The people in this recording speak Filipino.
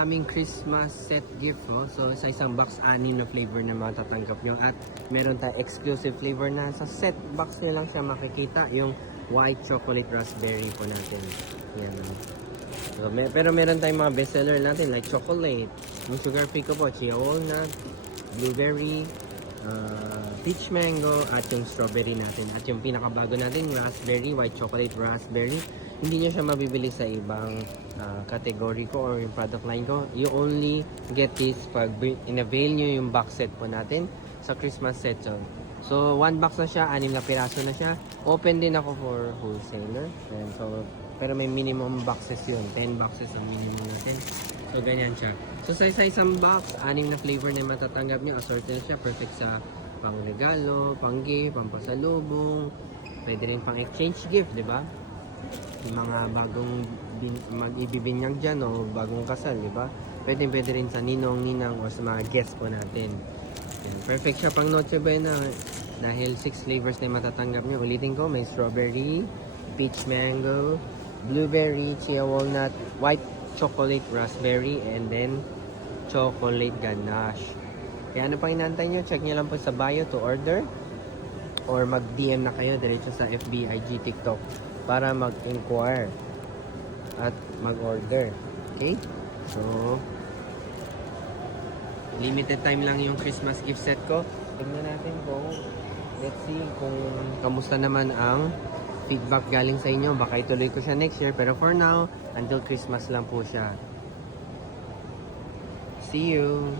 aming Christmas set gift. Oh. So, sa isang box, 6 na flavor na matatanggap nyo. At meron tayong exclusive flavor na sa set box nyo lang siya makikita. Yung white chocolate raspberry po natin. Yan. So, pero meron tayong mga bestseller natin like chocolate. Yung sugar free ko po, chia walnut, blueberry, peach mango, at yung strawberry natin. At yung pinakabago natin, raspberry, white chocolate raspberry. Hindi nyo siya mabibili sa ibang category ko or yung product line ko. You only get this pag in-avail nyo yung box set po natin sa Christmas set. So, 1 box na siya, 6 na piraso na siya. Open din ako for wholesaler. And so, pero may minimum boxes yun. 10 boxes ang minimum natin. So, ganyan siya. So, sa isang box, 6 na flavor na matatanggap nyo. Assorted na siya. Perfect sa pang regalo, pang gift, pang pasalubong. Pwede rin pang exchange gift, di ba? Yung mga bagong mag-ibibinyag dyan o bagong kasal, di ba? Pwede rin sa ninong, ninang o sa mga guests po natin. Yan. Perfect siya pang Noche Buena dahil 6 flavors na matatanggap nyo. Ulitin ko, may strawberry, peach mango, blueberry, chia walnut, white chocolate raspberry, and then chocolate ganache. Kaya ano pang inaantay nyo? Check nyo lang po sa bio to order or mag-DM na kayo diretso sa FB, IG, TikTok para mag-inquire at mag-order. Okay? So, limited time lang yung Christmas gift set ko. Tignan natin kung, let's see, kung kamusta naman ang feedback galing sa inyo. Baka ituloy ko siya next year. Pero for now, until Christmas lang po siya. See you!